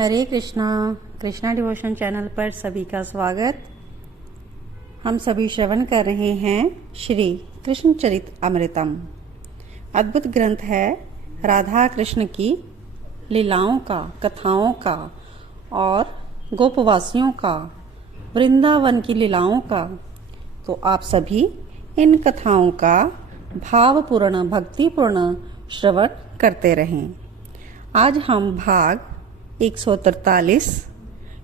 हरे Krishna. Krishna devotion channel पर सभी का स्वागत। हम सभी श्रवण कर रहे हैं श्री कृष्ण चरित अमृतम। अद्भुत ग्रंथ है राधा कृष्ण की लीलाओं का, कथाओं का और गोपवासियों का, वृंदावन की लीलाओं का। तो आप सभी इन कथाओं का भावपूर्ण, भक्तिपूर्ण श्रवण करते रहें। आज हम भाग 143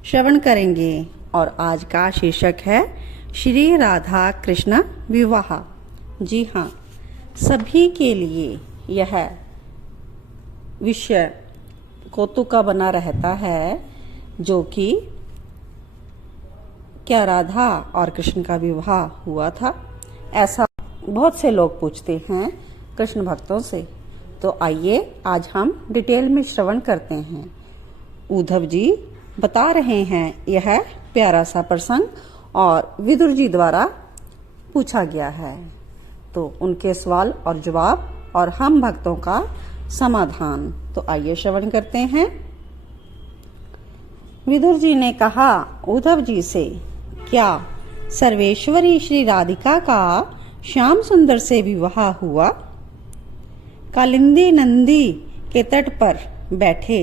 श्रवण करेंगे और आज का शीर्षक है श्री राधा कृष्ण विवाह। जी हाँ, सभी के लिए यह विषय कौतुक का बना रहता है, जो कि क्या राधा और कृष्ण का विवाह हुआ था? ऐसा बहुत से लोग पूछते हैं कृष्ण भक्तों से। तो आइए आज हम डिटेल में श्रवण करते हैं। उद्धव जी बता रहे हैं यह प्यारा सा प्रसंग और विदुर जी द्वारा पूछा गया है। तो उनके सवाल और जवाब और हम भक्तों का समाधान। तो आइए श्रवण करते हैं। विदुर जी ने कहा उद्धव जी से, क्या सर्वेश्वरी श्री राधिका का श्याम सुंदर से विवाह हुआ? कालिंदी नंदी के तट पर बैठे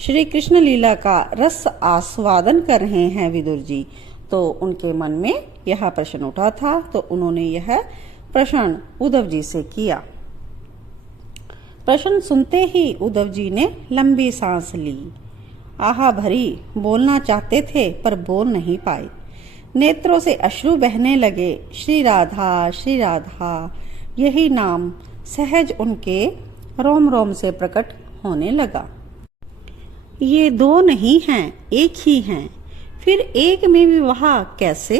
श्री कृष्ण लीला का रस आस्वादन कर रहे हैं विदुर जी। तो उनके मन में यह प्रश्न उठा था, तो उन्होंने यह प्रश्न उद्धव जी से किया। प्रश्न सुनते ही उद्धव जी ने लंबी सांस ली। आहा भरी बोलना चाहते थे पर बोल नहीं पाए। नेत्रों से अश्रु बहने लगे। श्री राधा यही नाम सहज उनके रोम रोम से प्रकट होने लगा। ये दो नहीं हैं, एक ही हैं। फिर एक में विवाह कैसे?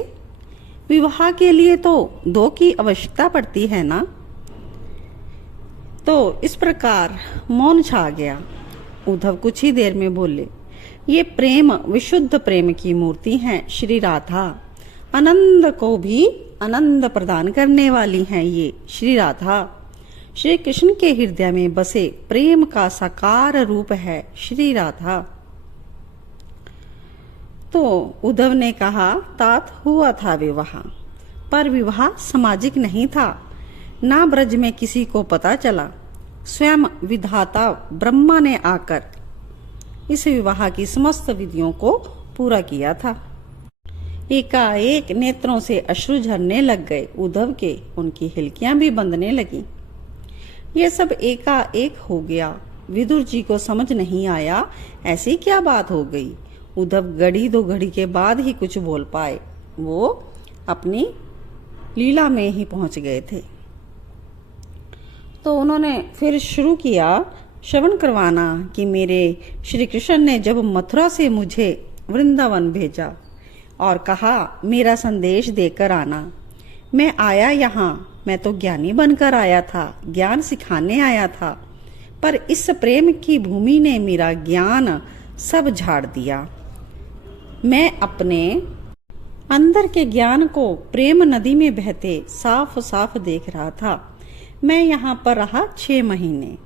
विवाह के लिए तो दो की आवश्यकता पड़ती है ना। तो इस प्रकार मौन छा गया। उद्धव कुछ ही देर में बोले, ये प्रेम विशुद्ध प्रेम की मूर्ति है श्री राधा। आनंद को भी आनंद प्रदान करने वाली हैं ये श्री राधा। श्री कृष्ण के हृदय में बसे प्रेम का साकार रूप है श्री राधा। तो उद्धव ने कहा, तात हुआ था विवाह, पर विवाह सामाजिक नहीं था। ना ब्रज में किसी को पता चला। स्वयं विधाता ब्रह्मा ने आकर इस विवाह की समस्त विधियों को पूरा किया था। एकाएक नेत्रों से अश्रु झरने लग गए उद्धव के। उनकी हिलकियां भी बंधने लगी। ये सब एकाएक हो गया। विदुर जी को समझ नहीं आया ऐसी क्या बात हो गई। उद्धव घड़ी दो घड़ी के बाद ही कुछ बोल पाए। वो अपनी लीला में ही पहुंच गए थे। तो उन्होंने फिर शुरू किया श्रवण करवाना कि मेरे श्री कृष्ण ने जब मथुरा से मुझे वृंदावन भेजा और कहा मेरा संदेश देकर आना। मैं आया यहाँ, मैं तो ज्ञानी बनकर आया था, ज्ञान सिखाने आया था। पर इस प्रेम की भूमि ने मेरा ज्ञान सब झाड़ दिया। मैं अपने अंदर के ज्ञान को प्रेम नदी में बहते साफ साफ देख रहा था। मैं यहाँ पर रहा 6 महीने।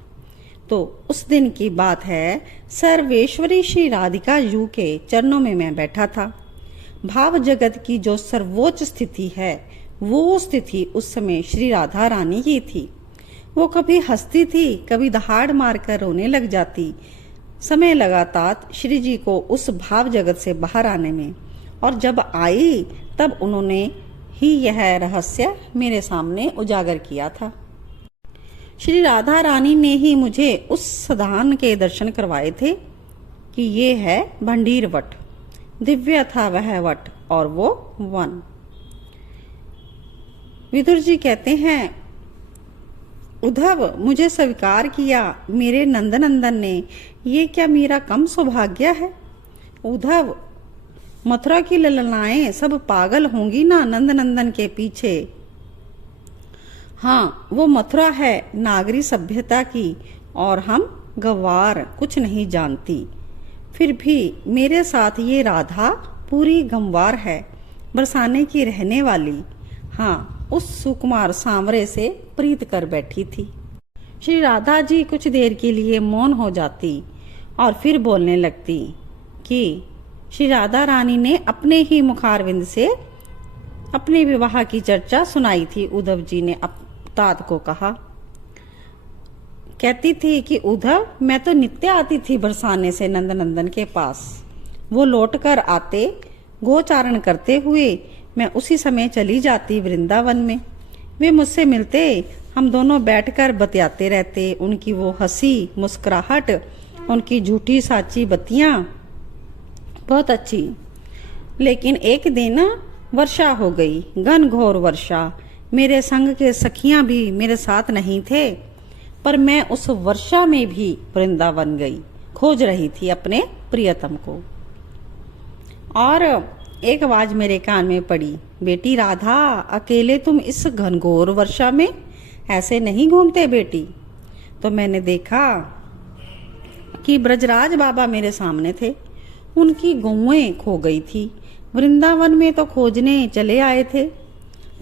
तो उस दिन की बात है, सर्वेश्वरी श्री राधिका जी के चरणों में मैं बैठा था। भाव जगत की जो सर्वोच्च स्थिति है, वो स्थिति उस समय श्री राधा रानी की थी। वो कभी हंसती थी, कभी दहाड़ मारकर रोने लग जाती। समय लगा तात श्री जी को उस भाव जगत से बाहर आने में, और जब आई तब उन्होंने ही यह रहस्य मेरे सामने उजागर किया था। श्री राधा रानी ने ही मुझे उस सदान के दर्शन करवाए थे कि ये है भंडीर वट। दिव्य था वह वट और वो वन। विदुर जी कहते हैं, उद्धव मुझे स्वीकार किया मेरे नंदनंदन ने। ये क्या मेरा कम सौभाग्य है? उद्धव, मथुरा की ललनाएं सब पागल होंगी ना नंदनंदन के पीछे। हाँ, वो मथुरा है नागरी सभ्यता की, और हम गंवार कुछ नहीं जानती। फिर भी मेरे साथ ये राधा पूरी गंवार है, बरसाने की रहने वाली। हाँ, उस सुकुमार सांवरे से प्रीत कर बैठी थी। श्री राधा जी कुछ देर के लिए मौन हो जाती और फिर बोलने लगती कि श्री राधा रानी ने अपने ही मुखारविंद से अपने विवाह की चर्चा सुनाई थी। उद्धव जी ने तात को कहा, कहती थी कि उद्धव, मैं तो नित्य आती थी बरसाने से नंदनंदन के पास। वो लौट कर आते, गोचारण करते हुए मैं उसी समय चली जाती वृंदावन में। वे मुझसे मिलते, हम दोनों बैठकर बतियाते रहते। उनकी वो हंसी मुस्कुराहट, उनकी झूठी साची बत्तियां बहुत अच्छी। लेकिन एक दिन वर्षा हो गई, घनघोर वर्षा। मेरे संग के सखियां भी मेरे साथ नहीं थे, पर मैं उस वर्षा में भी वृंदावन गई, खोज रही थी अपने प्रियतम को। और एक आवाज मेरे कान में पड़ी, बेटी राधा, अकेले तुम इस घनघोर वर्षा में ऐसे नहीं घूमते बेटी। तो मैंने देखा कि ब्रजराज बाबा मेरे सामने थे। उनकी गौएं खो गई थी। वृंदावन में तो खोजने चले आए थे।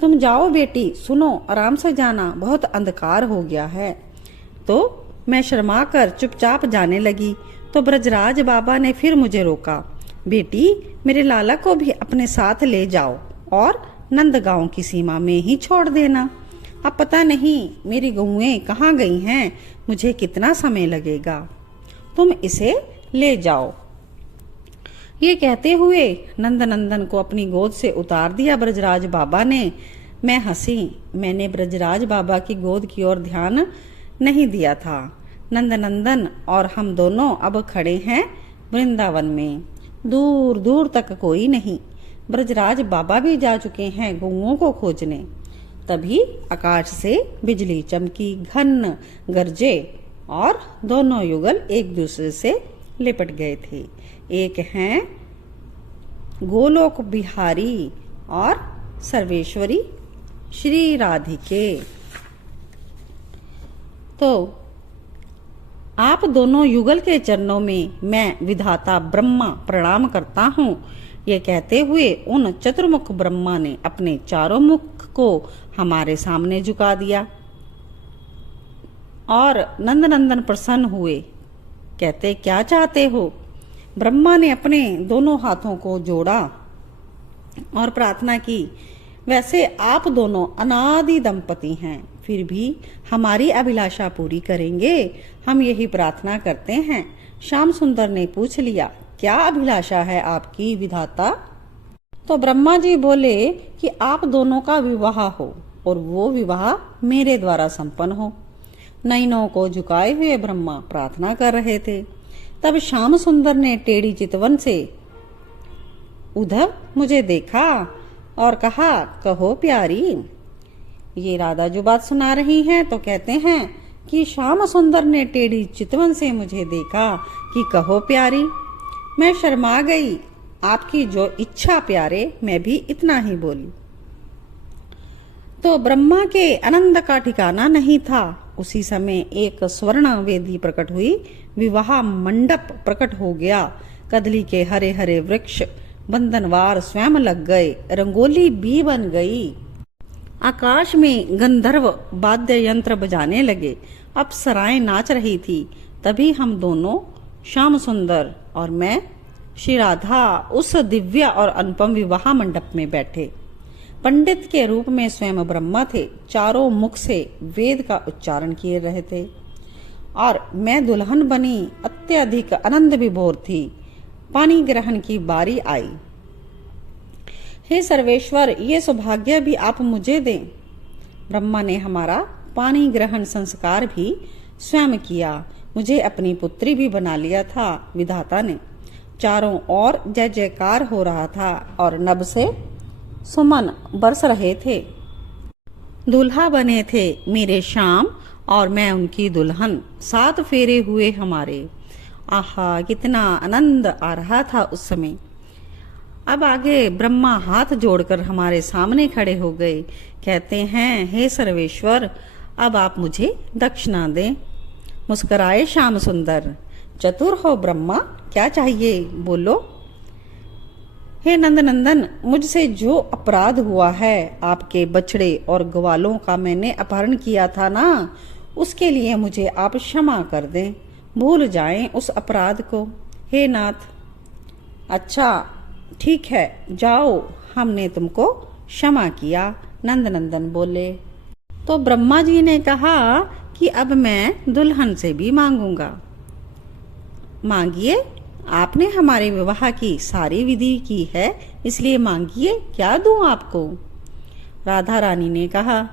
तुम जाओ बेटी, सुनो, आराम से जाना, बहुत अंधकार हो गया है। तो मैं शर्मा कर चुपचाप जाने लगी तो ब्रजराज बाबा ने फिर मुझे रोका, बेटी, मेरे लाला को भी अपने साथ ले जाओ और नंदगांव की सीमा में ही छोड़ देना। अब पता नहीं मेरी गौएं कहाँ गई हैं, मुझे कितना समय लगेगा, तुम इसे ले जाओ। ये कहते हुए नंदनंदन को अपनी गोद से उतार दिया ब्रजराज बाबा ने। मैं हंसी। मैंने ब्रजराज बाबा की गोद की ओर ध्यान नहीं दिया था। नंदनंदन और हम दोनों अब खड़े हैं वृंदावन में। दूर दूर तक कोई नहीं। ब्रजराज बाबा भी जा चुके हैं गौओं को खोजने। तभी आकाश से बिजली चमकी, घन गरजे और दोनों युगल एक दूसरे से लिपट गए थे। एक हैं गोलोक बिहारी और सर्वेश्वरी श्री राधिके। तो आप दोनों युगल के चरणों में मैं विधाता ब्रह्मा प्रणाम करता हूँ। ये कहते हुए उन चतुर्मुख ब्रह्मा ने अपने चारों मुख को हमारे सामने झुका दिया और नंदनंदन प्रसन्न हुए। कहते, क्या चाहते हो? ब्रह्मा ने अपने दोनों हाथों को जोड़ा और प्रार्थना की, वैसे आप दोनों अनादि दंपति हैं, फिर भी हमारी अभिलाषा पूरी करेंगे, हम यही प्रार्थना करते हैं। श्याम सुंदर ने पूछ लिया, क्या अभिलाषा है आपकी विधाता? तो ब्रह्मा जी बोले कि आप दोनों का विवाह हो और वो विवाह मेरे द्वारा संपन्न हो। नयनों को झुकाए हुए ब्रह्मा प्रार्थना कर रहे थे। तब श्याम सुंदर ने टेढ़ी चितवन से उद्धव मुझे देखा और कहा, कहो प्यारी। ये राधा जो बात सुना रही हैं तो कहते हैं कि श्याम सुंदर ने टेढ़ी चितवन से मुझे देखा कि कहो प्यारी। मैं शर्मा गई। आपकी जो इच्छा प्यारे, मैं भी इतना ही बोली। तो ब्रह्मा के आनंद का ठिकाना नहीं था। उसी समय एक स्वर्ण वेदी प्रकट हुई, विवाह मंडप प्रकट हो गया। कदली के हरे हरे वृक्ष बंधनवार स्वयं लग गए, रंगोली भी बन गई। आकाश में गंधर्व वाद्य यंत्र बजाने लगे, अप्सराएं नाच रही थी। तभी हम दोनों, श्याम सुंदर और मैं, श्री राधा, उस दिव्य और अनुपम विवाह मंडप में बैठे। पंडित के रूप में स्वयं ब्रह्मा थे। चारों मुख से वेद का उच्चारण किए रहे थे और मैं दुल्हन बनी अत्यधिक आनंद विभोर थी। पानी ग्रहण की बारी आई। हे सर्वेश्वर, ये सौभाग्य भी आप मुझे दें। ब्रह्मा ने हमारा पानी ग्रहण संस्कार भी स्वयं किया। मुझे अपनी पुत्री भी बना लिया था विधाता ने। चारों ओर जय जयकार हो रहा था और नभ से सुमन बरस रहे थे। दूल्हा बने थे मेरे श्याम और मैं उनकी दुल्हन। 7 फेरे हुए हमारे। आहा, कितना आनंद आ रहा था उस समय। अब आगे ब्रह्मा हाथ जोड़कर हमारे सामने खड़े हो गए। कहते हैं, हे सर्वेश्वर, अब आप मुझे दक्षिणा दें। मुस्कुराए श्याम सुंदर। चतुर हो ब्रह्मा, क्या चाहिए बोलो। हे नंदनंदन, मुझसे जो अपराध हुआ है, आपके बछड़े और ग्वालों का मैंने अपहरण किया था ना, उसके लिए मुझे आप क्षमा कर दें। भूल जाएं उस अपराध को। हे नाथ, अच्छा ठीक है, जाओ, हमने तुमको क्षमा किया। नंद नंदन बोले। तो ब्रह्मा जी ने कहा कि अब मैं दुल्हन से भी मांगूंगा। मांगिए, आपने हमारे विवाह की सारी विधि की है, इसलिए मांगिए, क्या दूं आपको। राधा रानी ने कहा।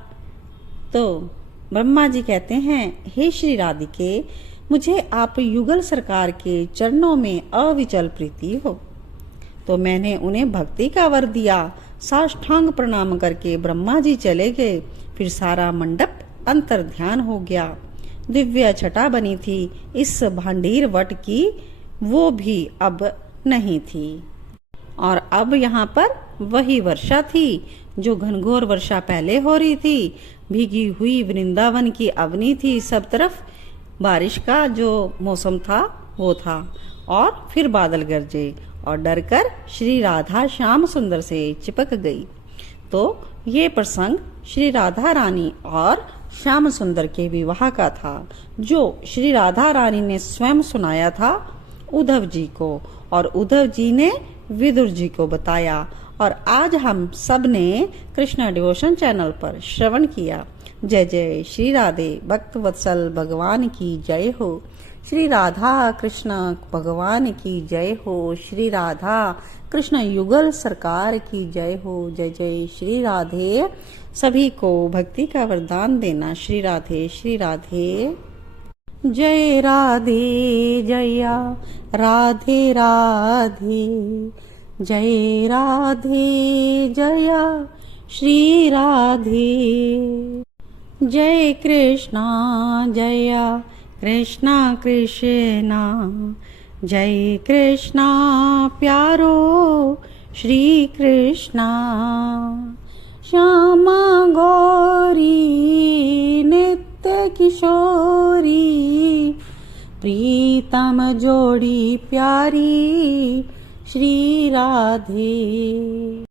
तो ब्रह्मा जी कहते हैं, हे श्री राधिके, मुझे आप युगल सरकार के चरणों में अविचल प्रीति हो। तो मैंने उन्हें भक्ति का वर दिया। साष्टांग प्रणाम करके ब्रह्मा जी चले गए। फिर सारा मंडप अंतर ध्यान हो गया। दिव्य छटा बनी थी इस भांडीर वट की, वो भी अब नहीं थी। और अब यहाँ पर वही वर्षा थी जो घनघोर वर्षा पहले हो रही थी। भीगी हुई वृंदावन की अवनी थी, सब तरफ बारिश का जो मौसम था वो था। और फिर बादल गरजे और डरकर श्री राधा श्याम सुंदर से चिपक गई। तो ये प्रसंग श्री राधा रानी और श्याम सुंदर के विवाह का था, जो श्री राधा रानी ने स्वयं सुनाया था उद्धव जी को, और उद्धव जी ने विदुर जी को बताया। और आज हम सब ने कृष्णा डिवोशन चैनल पर श्रवण किया। जय जय श्री राधे भक्त वत्सल भगवान की जय हो। श्री राधा कृष्ण भगवान की जय हो। श्री राधा कृष्ण युगल सरकार की जय हो। जय जय श्री राधे। सभी को भक्ति का वरदान देना। श्री राधे श्री राधे। जय राधे जया राधे राधे, जय राधे जया श्री राधे। जय कृष्णा जया कृष्णा कृष्णा, जय कृष्णा प्यारो श्री कृष्णा। श्यामा गौरी नित्य किशोरी, प्रीतम जोड़ी प्यारी श्री राधे।